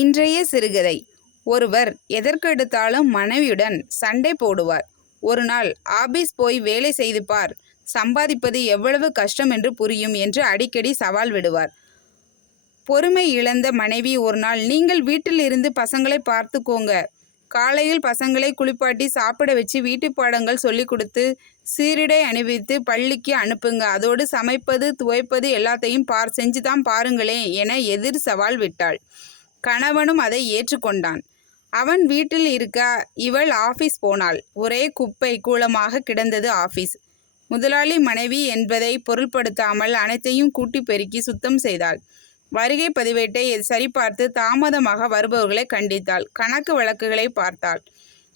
இன்றைய சிறுகதை. ஒருவர் எதற்கெடுத்தாலும் மனைவியுடன் சண்டை போடுவார். ஒரு நாள் ஆபீஸ் போய் வேலை செய்து பார். சம்பாதிப்பது எவ்வளவு கஷ்டம் என்று புரியும் என்று அடிக்கடி சவால் விடுவார். பொறுமை இழந்த மனைவி ஒரு நாள் நீங்கள் வீட்டில் இருந்து பசங்களை பார்த்துக்கோங்க. காலையில் பசங்களை குளிப்பாட்டி சாப்பிட வச்சு வீட்டு பாடங்கள் சொல்லி கொடுத்து சீருடை அணிவித்து பள்ளிக்கு அனுப்புங்க. அதோடு சமைப்பது துவைப்பது எல்லாத்தையும் பார் செஞ்சு தான் பாருங்களேன் என எதிர் சவால் விட்டாள். கணவனும் அதை ஏற்றுக்கொண்டான். அவன் வீட்டில் இருக்க இவள் ஆபீஸ் போனாள். ஒரே குப்பை கூலமாக கிடந்தது ஆபீஸ். முதலாளி மனைவி என்பதை பொருள்படுத்தாமல் அனைத்தையும் கூட்டி பெருக்கி சுத்தம் செய்தாள். வருகை பதிவேட்டை சரிபார்த்து தாமதமாக வருபவர்களை கண்டித்தாள். கணக்கு வழக்குகளை பார்த்தாள்.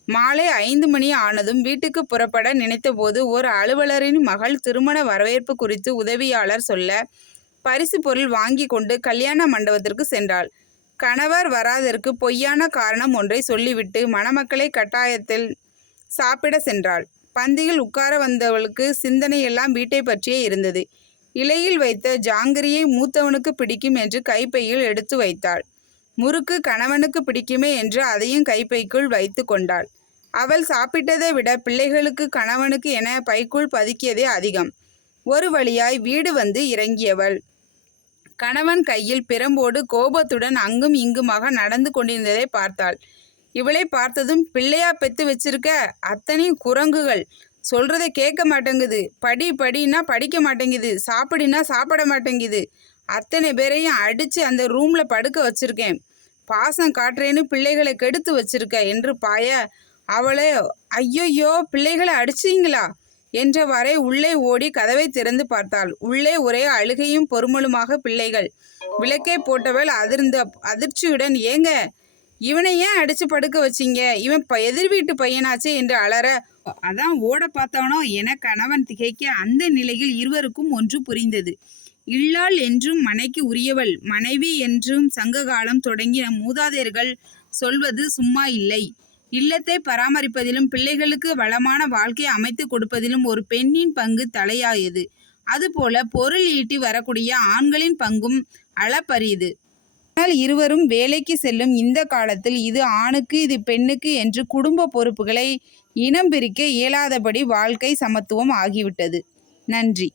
மாலை ஐந்து மணி ஆனதும் வீட்டுக்கு புறப்பட நினைத்தபோது ஒரு அலுவலரின் மகள் திருமண வரவேற்பு குறித்து உதவியாளர் சொல்ல பரிசு பொருள் வாங்கி கொண்டு கல்யாண மண்டபத்திற்கு சென்றாள். கணவர் வராதற்கு பொய்யான காரணம் ஒன்றை சொல்லிவிட்டு மணமக்களை கட்டாயத்தில் சாப்பிட சென்றாள். பந்தியில் உட்கார வந்தவளுக்கு சிந்தனையெல்லாம் வீட்டை பற்றியே இருந்தது. இலையில் வைத்த ஜாங்கிரியை மூத்தவனுக்கு பிடிக்கும் என்று கைப்பையில் எடுத்து வைத்தாள். முறுக்கு கணவனுக்கு பிடிக்குமே என்று அதையும் கைப்பைக்குள் வைத்து கொண்டாள். அவள் சாப்பிட்டதை விட பிள்ளைகளுக்கு கணவனுக்கு என பைக்குள் பதுக்கியதே அதிகம். ஒரு வழியாய் வீடு வந்து இறங்கியவள். கணவன் கையில் பிரம்போடு கோபத்துடன் அங்கும் இங்குமாக நடந்து கொண்டிருந்ததை பார்த்தாள். இவளை பார்த்ததும் பிள்ளையா பெத்து வச்சிருக்க அத்தனையும் குரங்குகள். சொல்றதை கேட்க மாட்டேங்குது. படி படின்னா படிக்க மாட்டேங்குது. சாப்பிடினா சாப்பிட மாட்டேங்குது. அத்தனை பேரையும் அடிச்சு அந்த ரூம்ல படுக்க வச்சிருக்கேன். பாசம் காட்டுறேன்னு பிள்ளைகளை கெடுத்து வச்சிருக்க என்று பாய அவளே ஐயோயோ பிள்ளைகளை அடிச்சீங்களா? என்றவாறே உள்ளே ஓடி கதவை திறந்து பார்த்தாள். உள்ளே ஒரே அழுகையும் பொறுமலுமாக பிள்ளைகள். விளக்கை போட்டவள் அதிர்ந்த அதிர்ச்சியுடன் ஏங்க இவனை ஏன் அடிச்சு படுக்க வச்சீங்க? இவன் ப- எதிர் வீட்டு பையனாச்சே என்று அலற அதான் ஓட பார்த்தவனோ என கணவன் திகைக்க அந்த நிலையில் இருவருக்கும் ஒன்று புரிந்தது. இல்லாள் என்றும் மனைக்கு உரியவள். மனைவி என்றும் சங்ககாலம் தொடங்கின மூதாதையர்கள் சொல்வது சும்மா இல்லை. இல்லத்தை பராமரிப்பதிலும் பிள்ளைகளுக்கு வளமான வாழ்க்கை அமைத்து கொடுப்பதிலும் ஒரு பெண்ணின் பங்கு தலையாயது. அதுபோல பொருள் ஈட்டி வரக்கூடிய ஆண்களின் பங்கும் அளப்பரியது ஆனால் இருவரும் வேலைக்கு செல்லும் இந்த காலத்தில் இது ஆணுக்கு இது பெண்ணுக்கு என்று குடும்ப பொறுப்புகளை இனம் பிரிக்க இயலாதபடி வாழ்க்கை சமத்துவம் ஆகிவிட்டது. நன்றி.